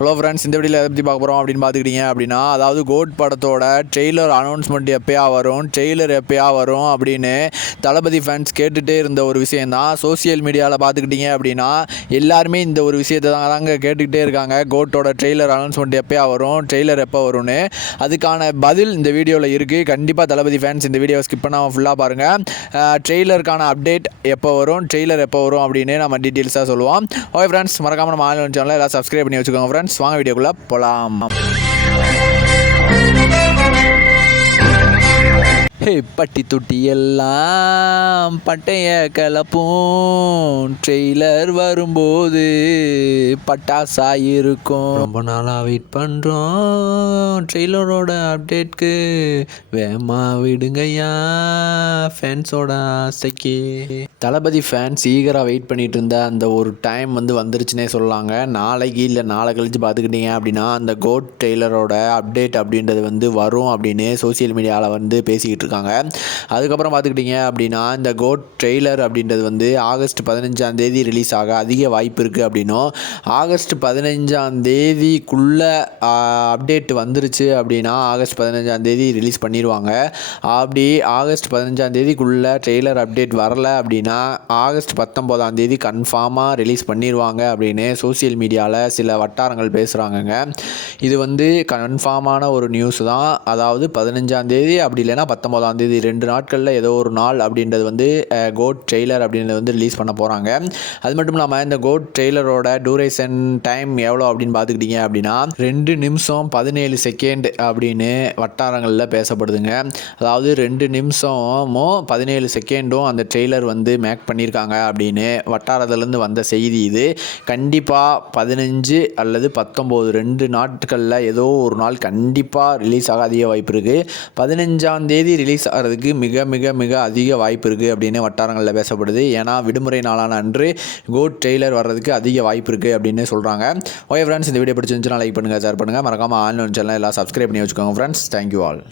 Hello friends இந்த வீடியோவில் எதை பற்றி பார்க்க போகிறோம் அப்படின்னு பார்த்துக்கிட்டீங்க அப்படின்னா அதாவது கோட் படத்தோட ட்ரெய்லர் அனௌன்ஸ்மெண்ட் எப்பயா வரும் ட்ரெய்லர் எப்பயா வரும் அப்படின்னு தளபதி ஃபேன்ஸ் கேட்டுகிட்டே இருந்த ஒரு விஷயந்தான் சோஷியல் மீடியாவில் பார்த்துக்கிட்டீங்க அப்படின்னா எல்லாருமே இந்த ஒரு விஷயத்தை தான் தாங்க கேட்டுக்கிட்டே இருக்காங்க. கோட்டோட ட்ரெய்லர் அனௌன்ஸ்மெண்ட் எப்பயா வரும் ட்ரெய்லர் எப்போ வரும்னு. அதுக்கான பதில் இந்த வீடியோவில் இருக்குது கண்டிப்பாக தளபதி ஃபேன்ஸ் இந்த வீடியோவை ஸ்கிப் பண்ணாமல் ஃபுல்லாக பாருங்கள் ட்ரெய்லருக்கான அப்டேட் எப்போ வரும் ட்ரெய்லர் எப்போ வரும் அப்படின்னு நம்ம டீட்டெயில்ஸாக சொல்லுவோம். ஓகே ஃப்ரெண்ட்ஸ் மறக்காமல் நம்ம ஆன்லைன் சேனலில் எல்லாம் சப்ஸ்கிரைப் பண்ணி வச்சுக்கோங்க ஃப்ரெண்ட்ஸ் வாங்க வீடியோக்குள்ளே போகலாம் ஹே பட்டி தொட்டி எல்லாம் பட்டைய கலப்போம். ட்ரெய்லர் வரும்போது பட்டாசா இருக்கும். ரொம்ப நாளாக வெயிட் பண்ணுறோம் ட்ரெய்லரோட அப்டேட்க்கு வேமா விடுங்கய்யா. ஃபேன்ஸோட ஆசைக்கு. தளபதி ஃபேன்ஸ் ஈகராக வெயிட் பண்ணிட்டு இருந்த அந்த ஒரு டைம் வந்து வந்துருச்சுனே சொல்லாங்க. நாளைக்கு இல்லை நாளை கழிச்சு பார்த்துக்கிட்டீங்க அப்படின்னா அந்த கோட் டெய்லரோட அப்டேட் அப்படின்றது வந்து வரும் அப்படின்னு சோஷியல் மீடியாவில் வந்து பேசிக்கிட்டு இருக்காங்க. அதுக்கப்புறம் பார்த்துக்கிட்டிங்க அப்படின்னா இந்த கோட் ட்ரெய்லர் அப்படின்றது வந்து ஆகஸ்ட் பதினஞ்சாம் தேதி ரிலீஸ் ஆக அதிக வாய்ப்பு இருக்குது அப்படின்னும். ஆகஸ்ட் பதினஞ்சாம் தேதிக்குள்ளே அப்டேட் வந்துருச்சு அப்படின்னா ஆகஸ்ட் பதினஞ்சாம் தேதி ரிலீஸ் பண்ணிடுவாங்க அப்படி ஆகஸ்ட் பதினஞ்சாம் தேதிக்குள்ளே ட்ரெய்லர் அப்டேட் வரல அப்படின்னா ஆகஸ்ட் பத்தொம்போதாம் தேதி கன்ஃபார்மாக ரிலீஸ் பண்ணிடுவாங்க அப்படின்னு சோஷியல் மீடியாவில் சில வட்டாரங்கள் பேசுகிறாங்கங்க இது வந்து கன்ஃபார்மான ஒரு நியூஸ் தான். அதாவது பதினஞ்சாம் தேதி அப்படி இல்லைன்னா பத்தொம்போதாம் தேதி ரெண்டு நாட்களில் ஏதோ ஒரு நாள் அப்படின்றது வந்து கோட் ட்ரெய்லர் அப்படின்றது வந்து ரிலீஸ் பண்ண போகிறாங்க அது மட்டும் இல்லாமல் இந்த கோட் ட்ரெய்லரோட டூரேஷன் டைம் எவ்வளோ அப்படின்னு பார்த்துக்கிட்டிங்க அப்படின்னா ரெண்டு நிமிஷம் பதினேழு செகண்ட் அப்படின்னு வட்டாரங்களில் பேசப்படுதுங்க. அதாவது ரெண்டு நிமிஷமும் பதினேழு செகண்டும் அந்த ட்ரெய்லர் வந்து மேக் பண்ணியிருக்காங்க அப்படின்னு வட்டாரத்துலேருந்து வந்த செய்தி இது. கண்டிப்பாக பதினஞ்சு அல்லது பத்தொம்போது ரெண்டு நாட்களில் ஏதோ ஒரு நாள் கண்டிப்பாக ரிலீஸ் ஆக அதிக வாய்ப்பு இருக்குது பதினஞ்சாம் தேதி ரிலீஸ் ஆகிறதுக்கு மிக மிக மிக அதிக வாய்ப்பு இருக்குது அப்படின்னு வட்டாரங்களில் பேசப்படுது. ஏன்னா விடுமுறை நாளான அன்று கோட் ட்ரெய்லர் வர்றதுக்கு அதிக வாய்ப்பு இருக்குது அப்படின்னு சொல்கிறாங்க ஓகே ஃப்ரெண்ட்ஸ் இந்த வீடியோ பிடிச்சிருந்துச்சுன்னா லைக் பண்ணுங்கள் ஷேர் பண்ணுங்கள் மறக்காமல் ஆன்லைன் சேனல் எல்லாம் சப்ஸ்கிரைப் பண்ணி வச்சுக்கோங்க ஃப்ரெண்ட்ஸ் தேங்க்யூ ஆல்